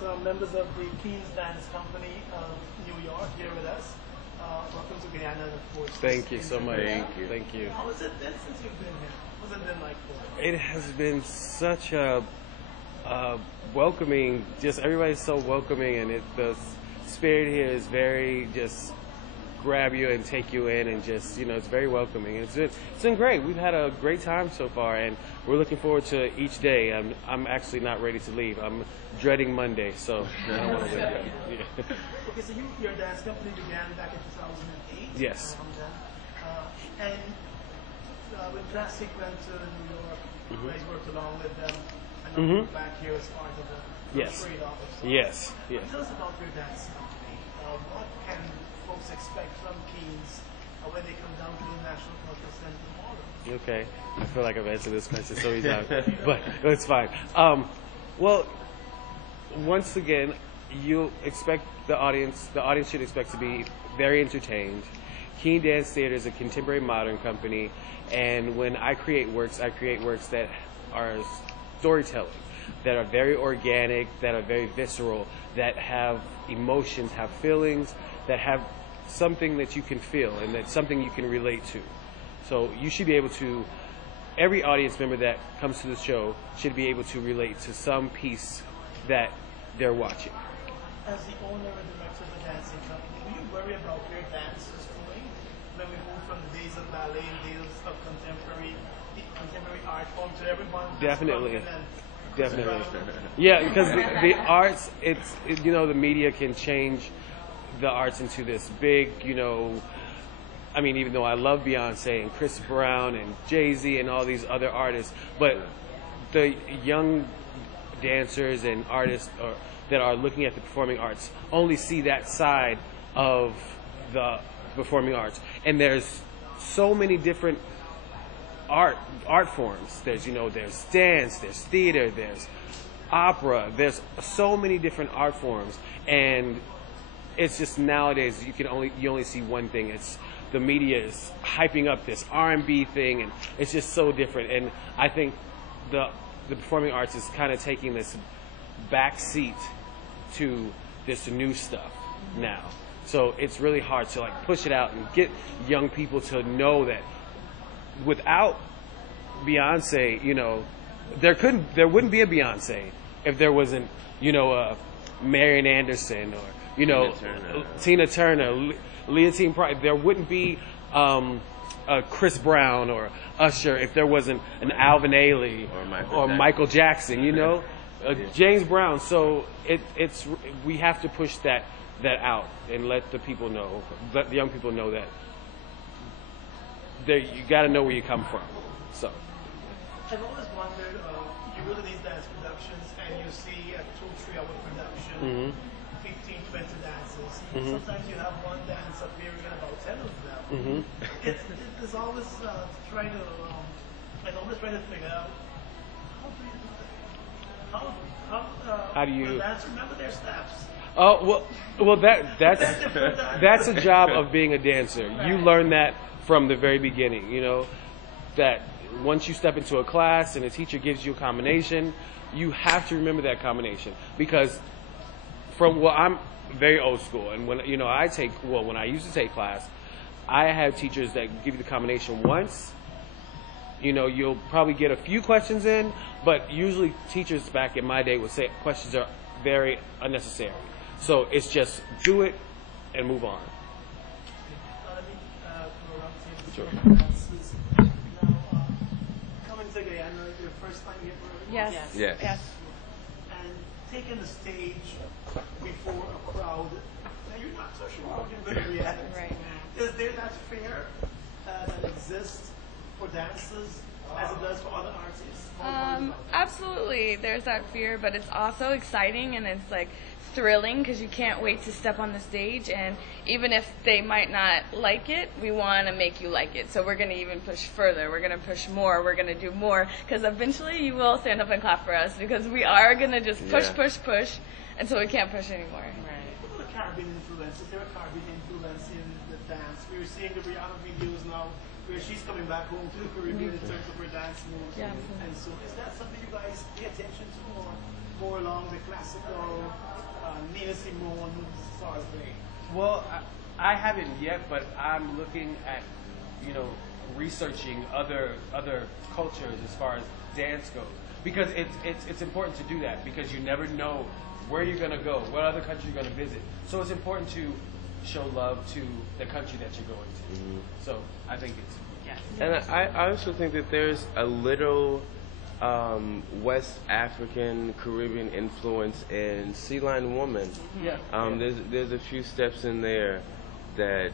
got members of the Keen's Dance Company of New York here with us. Welcome to Guyana, of course. Thank you so much. Thank you. How has it been since you've been here? What's it been like for you? It has been such a welcoming, just everybody's so welcoming, and the spirit here is very just grab you and take you in, and just, you know, it's very welcoming. And it's been great. We've had a great time so far, and we're looking forward to each day. I'm actually not ready to leave. I'm dreading Monday, so I don't want to leave yet. Yeah. Okay, so your dance company began back in 2008. Yes. And when Classic went to New York, you guys worked along with them. And now you're back here as part of the Yes. trade office. Yes. Yes. Tell us about your dance company. What can folks expect from Keen's when they come down to the National Cultural Center tomorrow? Okay. I feel like I've answered this question so many times, but it's fine. Well, once again, you expect the audience should expect to be very entertained. Keen Dance Theater is a contemporary modern company, and when I create works that are storytelling, that are very organic, that are very visceral, that have emotions, have feelings, that have something that you can feel and that's something you can relate to. So you should be able to, every audience member that comes to the show should be able to relate to some piece that they're watching. As the owner and director of the dancing company, do you worry about where dance is going when we move from the days of ballet and days of contemporary art form to everyone? Definitely. Yeah, because the arts, you know, the media can change the arts into this big, you know, I mean, even though I love Beyonce and Chris Brown and Jay-Z and all these other artists, but the young dancers and artists that are looking at the performing arts only see that side of the performing arts. And there's so many different art forms. There's, you know, there's dance, there's theater, there's opera, there's so many different art forms, and it's just nowadays you only see one thing. It's the media is hyping up this R&B thing, and it's just so different. And I think the performing arts is kind of taking this back seat to this new stuff now. So it's really hard to like push it out and get young people to know that without Beyonce, you know, there wouldn't be a Beyonce if there wasn't, you know, a Marian Anderson or, you know, Tina Turner, Leontine Price. There wouldn't be a Chris Brown or Usher if there wasn't an Alvin Ailey or Michael Jackson, you know, James Brown. So it's we have to push that out and let the people know, let the young people know that you got to know where you come from. So I've always wondered, you go to these dance productions and you see a 2-3 hour production, 15, 20 dances. Sometimes you have one dance appearing in about 10 of them. It's always trying to figure out how do you dance remember their steps. Oh well, that's a job of being a dancer. Right. You learn that from the very beginning. You know that once you step into a class and a teacher gives you a combination, you have to remember that combination, because I'm very old school, and when I used to take class, I had teachers that give you the combination once. You know, you'll probably get a few questions in, but usually teachers back in my day would say questions are very unnecessary. So it's just do it and move on. Sure. Now, coming to Guyana, your first time here? Yes. And taking the stage before a crowd, now you're not so sure how you're going to react. Right. Is there that fear that exists for dancers as it does for other artists? Absolutely. There's that fear, but it's also exciting, and it's like thrilling because you can't wait to step on the stage, and even if they might not like it, we want to make you like it. So we're going to even push further. We're going to push more. We're going to do more, because eventually you will stand up and clap for us, because we are going to just push until we can't push anymore. Right. What about the Caribbean influence? Is there a Caribbean influence in the dance? We're seeing the Rihanna videos now where she's coming back home to the Caribbean in terms of her dance moves. Yeah. And so is that something you guys pay attention to, more along the classical Nina Simone, Sarsday? Well, I haven't yet, but I'm looking at, you know, researching other cultures as far as dance goes, because it's important to do that, because you never know where you're gonna go, what other country you're gonna visit. So it's important to show love to the country that you're going to. Mm-hmm. So I think it's And I also think that there's a little West African Caribbean influence in Sea Lion Woman. Yeah. There's a few steps in there that,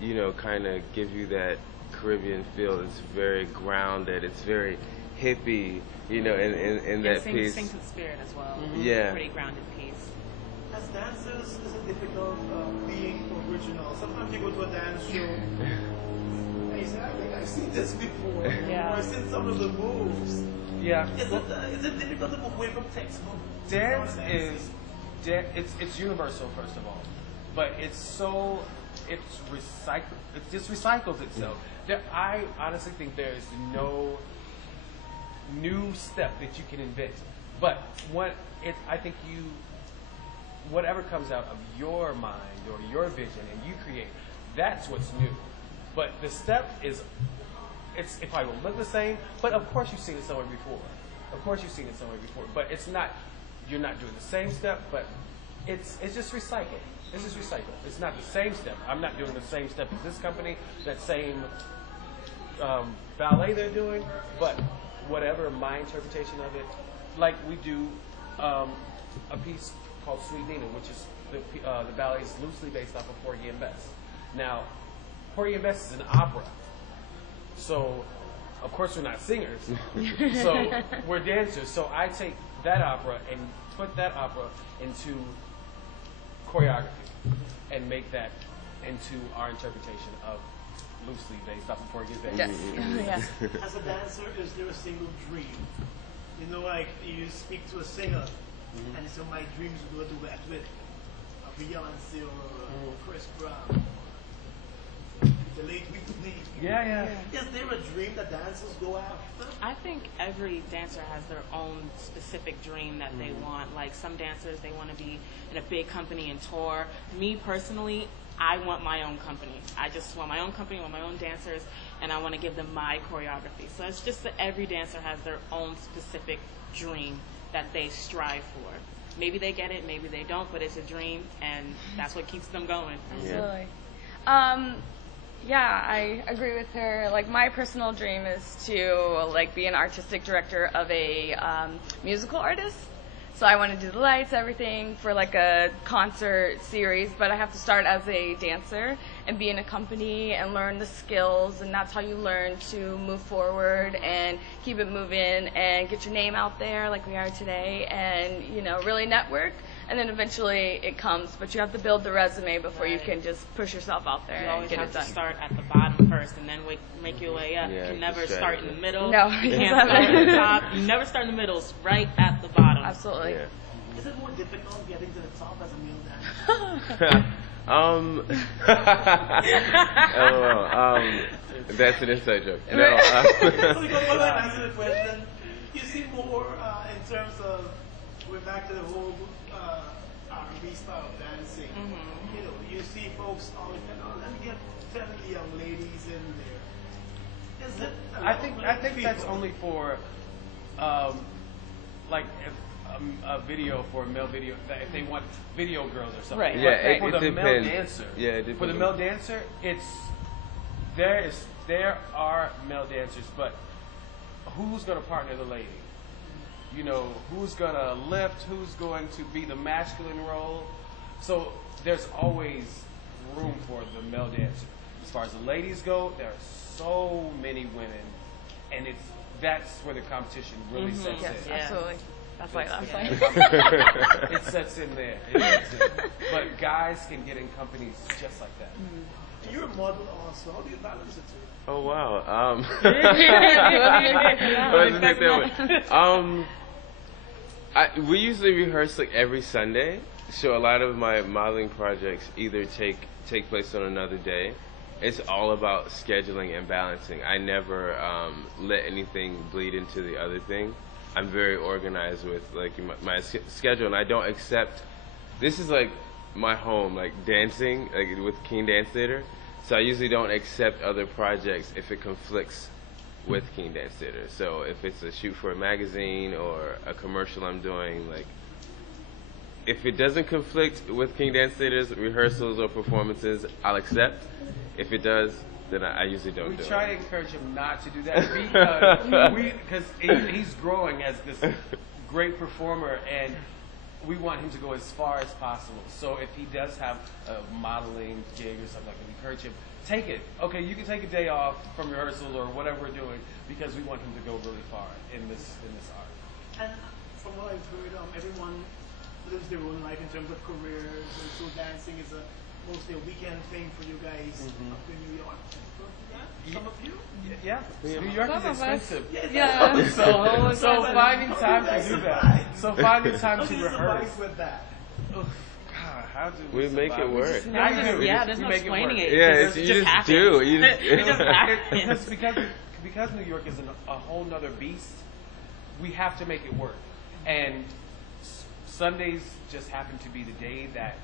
you know, kind of give you that Caribbean feel. It's very grounded. It's very hippie, you know, in that piece. Sings with spirit as well. Mm-hmm. Yeah. Pretty grounded piece. As dancers, is it difficult being original? Sometimes you go to a dance show and you say, I think I've seen this before, Yeah. or I've seen some of the moves. yeah. Is it difficult to move away from textbook? Dance is it's universal, first of all, but it's recycled. It just recycles itself. I honestly think there is no new step that you can invent, but I think whatever comes out of your mind or your vision and you create, that's what's new. But the step it probably will look the same, but of course you've seen it somewhere before. But it's not. You're not doing the same step, but it's just recycled. It's just recycled. It's not the same step. I'm not doing the same step as this company, that same ballet they're doing, but whatever my interpretation of it, like we do a piece called Sweet Nina, which is the ballet is loosely based off of Porgy and Bess. Now, Porgy and Bess is an opera, so of course we're not singers, so we're dancers. So I take that opera and put that opera into choreography and make that into our interpretation of loosely based off of Porgy and Bess. Yes. As a dancer, is there a single dream? You know, like you speak to a singer, and you say, my dream is to do a duet with a Beyonce or Chris Brown, the late Whitney. Yeah. Is there a dream that dancers go after? I think every dancer has their own specific dream that they want. Like some dancers, they want to be in a big company and tour. Me personally, I want my own company. I just want my own company, I want my own dancers, and I want to give them my choreography. So it's just that every dancer has their own specific dream that they strive for. Maybe they get it, maybe they don't, but it's a dream, and that's what keeps them going. Absolutely. Yeah, I agree with her. Like, my personal dream is to like be an artistic director of a musical artist. So I want to do the lights, everything for like a concert series, but I have to start as a dancer and be in a company and learn the skills, and that's how you learn to move forward and keep it moving and get your name out there like we are today, and, you know, really network. And then eventually it comes, but you have to build the resume before you can just push yourself out there and get it done. You always have to start at the bottom first and then make your way up. You can never start in the middle. No, you can't start at the top. You never start in the middle. It's right at the bottom. Absolutely. Yeah. Is it more difficult getting to the top as a male dancer? That's an inside joke. No. So because when I answer the question, you see more in terms of, we're back to the whole R&B style of dancing. You know, you see folks always think, oh, let me get 10 young ladies in there. Is it? I think that's only for like a video for a male video, that if they want video girls or something. Right. Yeah, for it the depends. male dancer. Yeah, it depends. For the male dancer, there are male dancers, but who's going to partner the lady? You know, who's going to lift? Who's going to be the masculine role? So there's always room for the male dancer. As far as the ladies go, there are so many women, and that's where the competition really sets Yes, in. absolutely. That's like last night. It sets in there. It sets in. But guys can get in companies just like that. You're a model also. How do you balance the two? Oh wow. I Let's wasn't think that way. We usually rehearse like every Sunday, so a lot of my modeling projects either take place on another day. It's all about scheduling and balancing. I never let anything bleed into the other thing. I'm very organized with like my schedule, and I don't accept this is like my home, like dancing, like with King Dance Theater. So I usually don't accept other projects if it conflicts with King Dance Theater. So if it's a shoot for a magazine or a commercial I'm doing, like if it doesn't conflict with King Dance Theater's rehearsals or performances, I'll accept. If it does, then I usually don't do it. We try to encourage him not to do that because he's growing as this great performer, and we want him to go as far as possible. So if he does have a modeling gig or something like that, we encourage him, take it. Okay, you can take a day off from rehearsal or whatever we're doing because we want him to go really far in this art. And from what I've heard, everyone lives their own life in terms of careers, and so dancing is mostly a weekend thing for you guys up in New York. Yeah, some of you. Yeah. New York is expensive. Yeah. So finding time to do that. So finding time to How do you rehearse. survive with that? God, how do We make it work. There's no make it explaining work. it. Yeah, It you just just happens. do. It just happens. because New York is a whole nother beast, we have to make it work. And Sundays just happen to be the day that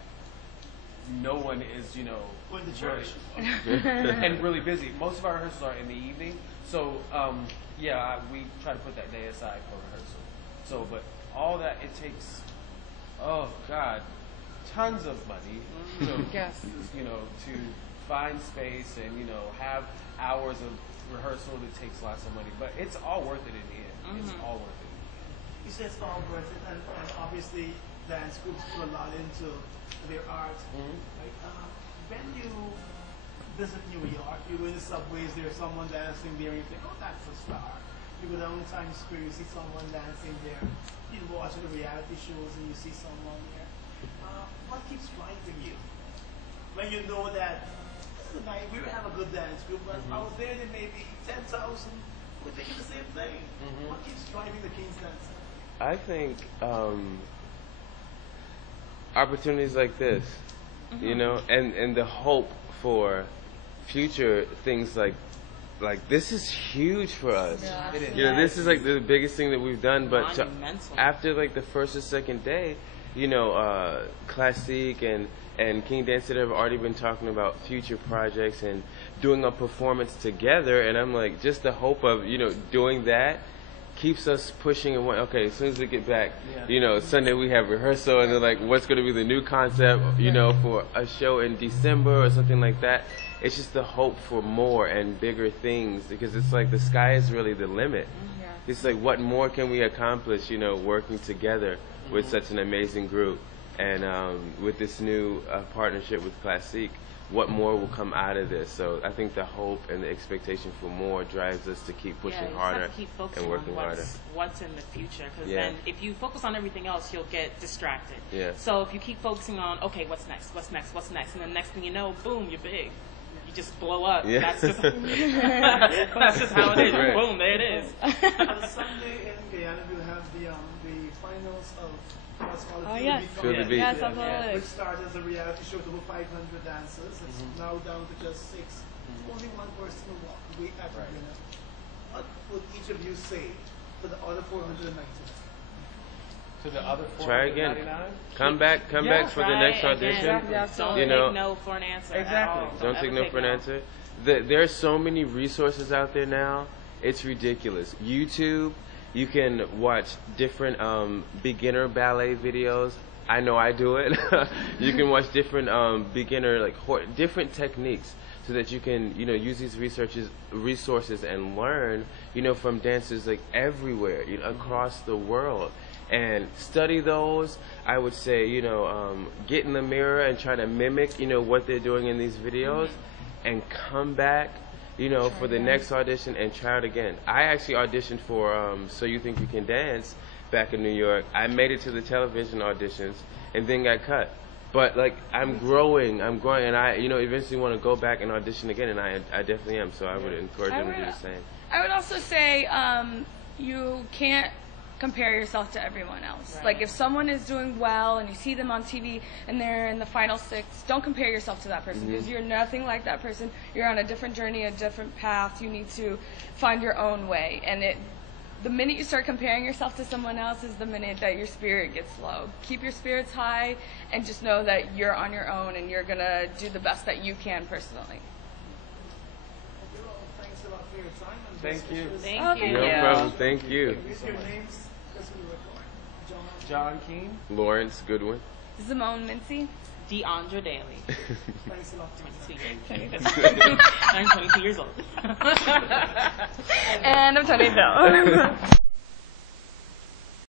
no one is, Going to church. and really busy. Most of our rehearsals are in the evening, so we try to put that day aside for rehearsal. So, but all that it takes, oh God, tons of money, Yes. to find space and have hours of rehearsal that takes lots of money. But it's all worth it in the end. It's all worth it. You said it's all worth it, and obviously dance groups put a lot into their art. Like, when you visit New York, you go in the subways, there's someone dancing there, and you think, oh, that's a star. You go down to Times Square, you see someone dancing there. You watch the reality shows, and you see someone there. What keeps driving you? When you know that this is a night, we have a good dance group, but out there may be 10,000 who are thinking the same thing. What keeps driving the King's Dance? I think opportunities like this, and the hope for future things like this is huge for us. Yeah. It is. This is like the biggest thing that we've done. But Monumental. after like the first or second day, Classique and King Dance Theater have already been talking about future projects and doing a performance together. And I'm like, just the hope of doing that keeps us pushing and okay, as soon as we get back, Sunday we have rehearsal and they're like, what's going to be the new concept, for a show in December or something like that. It's just the hope for more and bigger things because it's like the sky is really the limit. It's like, what more can we accomplish, working together with such an amazing group and with this new partnership with Classique. What more will come out of this? So I think the hope and the expectation for more drives us to keep pushing harder have to keep focusing and working on harder. what's in the future. Because then if you focus on everything else, you'll get distracted. Yeah. So if you keep focusing on, okay, what's next, and then next thing you know, boom, you're big. You just blow up. Yeah. That's just that's just how it is. Right. Boom, there it is. On Sunday in Guyana, we'll have the finals of what's called Oh, yes. Feel the beat. Yes, Which absolutely. started as a reality show to over 500 dancers. It's now down to just 6. Only one person will walk away at the winner. What would each of you say to the other 499? To the other Try again. 499? Come back for the Try next again. audition. Don't You take know- no for an answer. Exactly. At all. Don't take ever no for an answer. There are so many resources out there now. It's ridiculous. YouTube, you can watch different beginner ballet videos. I know I do it. You can watch different beginner different techniques so that you can use these resources and learn from dancers everywhere across the world. And study those. I would say, get in the mirror and try to mimic, what they're doing in these videos, and come back, for the next audition and try it again. I actually auditioned for So You Think You Can Dance back in New York. I made it to the television auditions and then got cut. But I'm growing, and I, eventually want to go back and audition again, and I definitely am. So I would encourage them to do the same. I would also say you can't compare yourself to everyone else. Right. Like if someone is doing well and you see them on TV and they're in the final 6, don't compare yourself to that person because you're nothing like that person. You're on a different journey, a different path. You need to find your own way, and the minute you start comparing yourself to someone else is the minute that your spirit gets low. Keep your spirits high and just know that you're on your own and you're going to do the best that you can personally. Thanks a lot for your time. And Thank you. Thank you. No problem. Thank you. Your names, just for the record. John Keane. Lawrence Goodwin. Simone Mincy. Deandra Daly. Thanks a lot. 22 years. I'm 22 years old. And I'm 22.